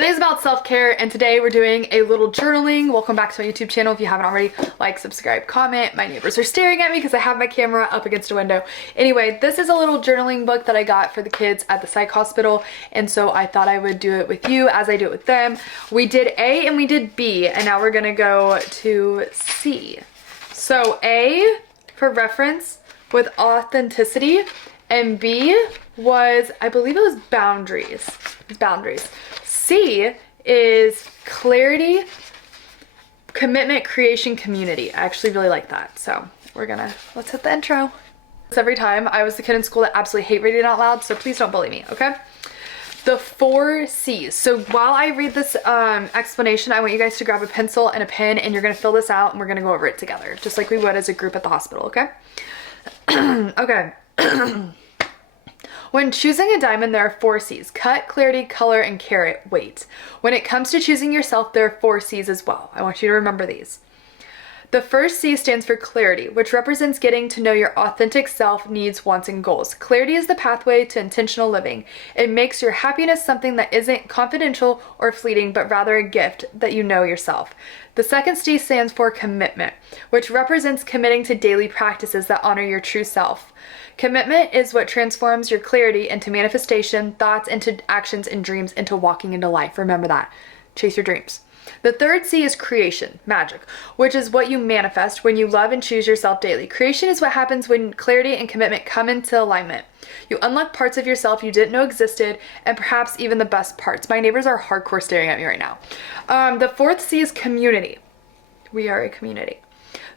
Today's about self-care, and today we're doing a little journaling. Welcome back to my YouTube channel. If you haven't already, like, subscribe, comment. My neighbors are staring at me because I have my camera up against a window. Anyway, this is a little journaling book that I got for the kids at the psych hospital, and so I thought I would do it with you as I do it with them. We did A and we did B, and now we're gonna go to C. So A for reference with authenticity, and B was, I believe it was boundaries. Boundaries. C is clarity, commitment, creation, community. I actually really like that. So let's hit the intro. Every time I was the kid in school that absolutely hate reading out loud, so please don't bully me, okay? The 4 C's. So while I read this explanation, I want you guys to grab a pencil and a pen, and you're gonna fill this out and we're gonna go over it together, just like we would as a group at the hospital, okay? Okay. When choosing a diamond, there are 4 C's: cut, clarity, color, and carat weight. When it comes to choosing yourself, there are 4 C's as well. I want you to remember these. The first C stands for clarity, which represents getting to know your authentic self, needs, wants, and goals. Clarity is the pathway to intentional living. It makes your happiness something that isn't confidential or fleeting, but rather a gift that you know yourself. The second C stands for commitment, which represents committing to daily practices that honor your true self. Commitment is what transforms your clarity into manifestation, thoughts into actions, and dreams into walking into life. Remember that. Chase your dreams. The third C is creation, magic, which is what you manifest when you love and choose yourself daily. Creation is what happens when clarity and commitment come into alignment. You unlock parts of yourself you didn't know existed, and perhaps even the best parts. My neighbors are hardcore staring at me right now. The fourth C is community. We are a community.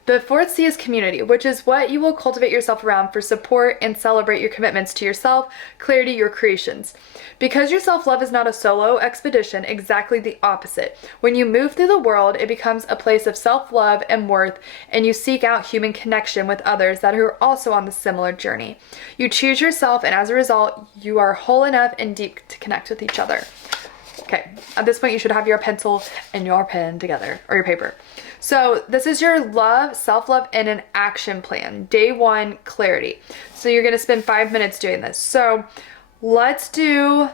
The fourth C is community, which is what you will cultivate yourself around for support and celebrate your commitments to yourself, clarity, your creations. Because your self-love is not a solo expedition, exactly the opposite. When you move through the world, it becomes a place of self-love and worth, and you seek out human connection with others that are also on the similar journey. You choose yourself, and as a result, you are whole enough and deep to connect with each other. Okay, at this point you should have your pencil and your pen together, or your paper. So this is your love, self-love, and an action plan. Day 1, clarity. So you're gonna spend 5 minutes doing this. So let's do,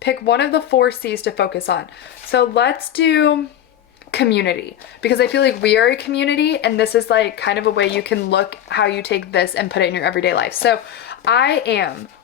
pick one of the 4 C's to focus on. So let's do community, because I feel like we are a community, and this is like kind of a way you can look how you take this and put it in your everyday life. So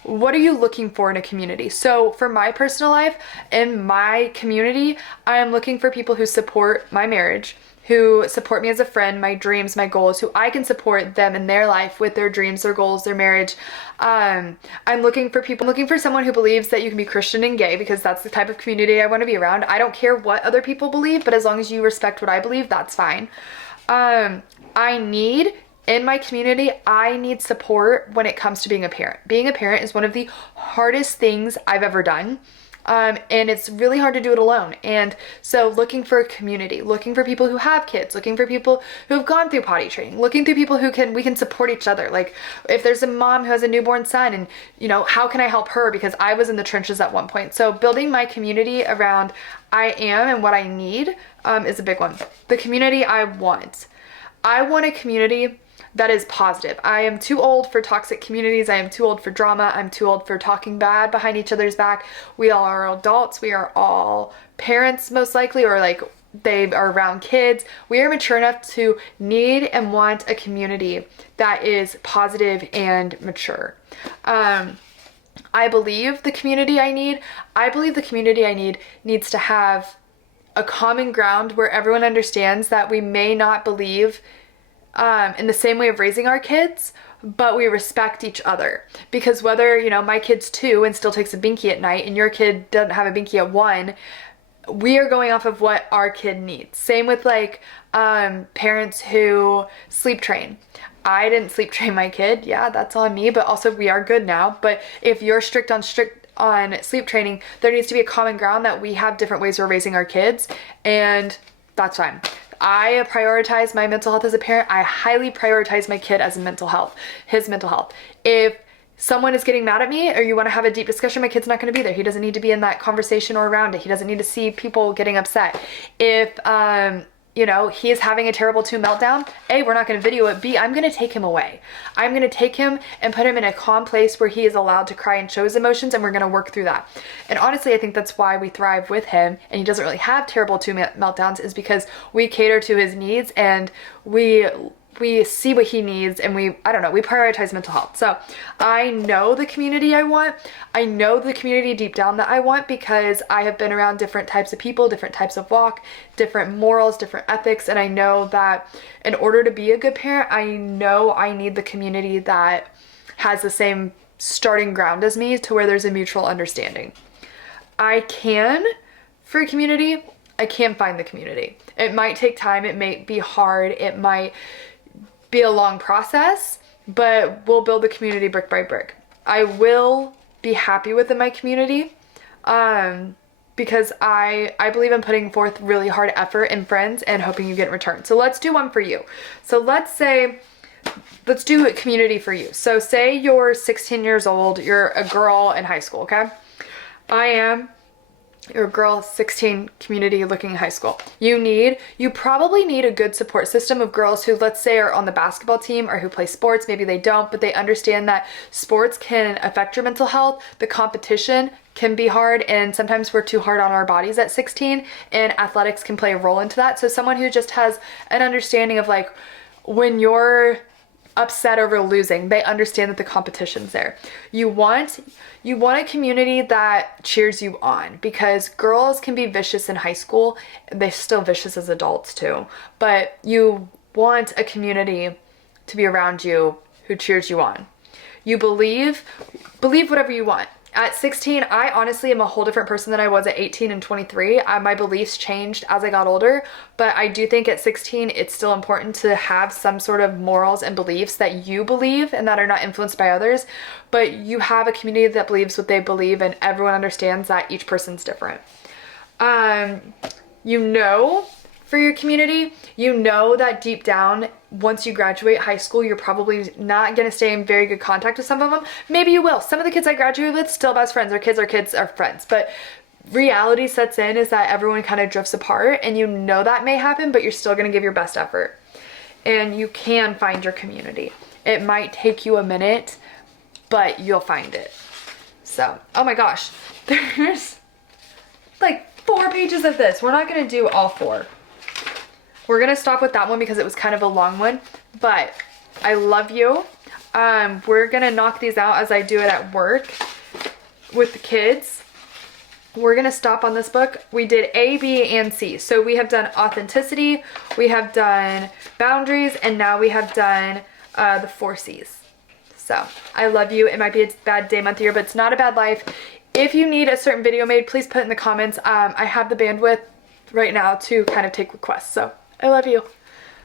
what are you looking for in a community? So for my personal life, in my community, I am looking for people who support my marriage, who support me as a friend, my dreams, my goals, who I can support them in their life with their dreams, their goals, their marriage. I'm looking for someone who believes that you can be Christian and gay, because that's the type of community I want to be around. I don't care what other people believe, but as long as you respect what I believe, that's fine. In my community, I need support when it comes to being a parent. Being a parent is one of the hardest things I've ever done. And it's really hard to do it alone. And so looking for a community, looking for people who have kids, looking for people who have gone through potty training, looking through people we can support each other. Like if there's a mom who has a newborn son, and how can I help her? Because I was in the trenches at one point. So building my community around I am and what I need is a big one. The community I want a community that is positive. I am too old for toxic communities. I am too old for drama. I'm too old for talking bad behind each other's back. We all are adults. We are all parents, most likely, or like they are around kids. We are mature enough to need and want a community that is positive and mature. I believe the community I need needs to have a common ground where everyone understands that we may not believe in the same way of raising our kids, but we respect each other. Because whether, my kid's 2 and still takes a binky at night, and your kid doesn't have a binky at 1, we are going off of what our kid needs. Same with like parents who sleep train. I didn't sleep train my kid. Yeah, that's on me, but also we are good now. But if you're strict on sleep training, there needs to be a common ground that we have different ways of raising our kids, and that's fine. I prioritize my mental health as a parent. I highly prioritize my kid as his mental health. If someone is getting mad at me or you want to have a deep discussion, my kid's not going to be there. He doesn't need to be in that conversation or around it. He doesn't need to see people getting upset. If you know, he is having a terrible 2 meltdown, A, we're not going to video it. B, I'm going to take him away. I'm going to take him and put him in a calm place where he is allowed to cry and show his emotions, and we're going to work through that. And honestly, I think that's why we thrive with him and he doesn't really have terrible 2 meltdowns, is because we cater to his needs and we see what he needs, and I don't know, we prioritize mental health. So I know the community I want. I know the community deep down that I want, because I have been around different types of people, different types of walk, different morals, different ethics. And I know that in order to be a good parent, I know I need the community that has the same starting ground as me, to where there's a mutual understanding. I can find the community. It might take time. It may be hard. It might be a long process, but we'll build the community brick by brick. I will be happy within my community, because I believe in putting forth really hard effort in friends and hoping you get in return. So let's do one for you. So let's do a community for you. So say you're 16 years old, you're a girl in high school, okay? You're a girl, 16, community, looking in high school. You probably need a good support system of girls who, let's say, are on the basketball team or who play sports. Maybe they don't, but they understand that sports can affect your mental health. The competition can be hard, and sometimes we're too hard on our bodies at 16, and athletics can play a role into that. So someone who just has an understanding of, like, when you're upset over losing, they understand that the competition's there. You want a community that cheers you on, because girls can be vicious in high school. They're still vicious as adults too, but you want a community to be around you who cheers you on. You believe whatever you want. At 16, I honestly am a whole different person than I was at 18 and 23. My beliefs changed as I got older, but I do think at 16, it's still important to have some sort of morals and beliefs that you believe and that are not influenced by others, but you have a community that believes what they believe, and everyone understands that each person's different. For your community, you know that deep down, once you graduate high school, you're probably not going to stay in very good contact with some of them. Maybe you will. Some of the kids I graduated with, still best friends. Our kids are friends. But reality sets in, is that everyone kind of drifts apart, and you know that may happen, but you're still going to give your best effort. And you can find your community. It might take you a minute, but you'll find it. So, oh my gosh, there's like 4 pages of this. We're not going to do all 4. We're going to stop with that one because it was kind of a long one, but I love you. We're going to knock these out as I do it at work with the kids. We're going to stop on this book. We did A, B, and C. So we have done authenticity, we have done boundaries, and now we have done the 4 C's. So I love you. It might be a bad day, month, year, but it's not a bad life. If you need a certain video made, please put it in the comments. I have the bandwidth right now to kind of take requests. So I love you.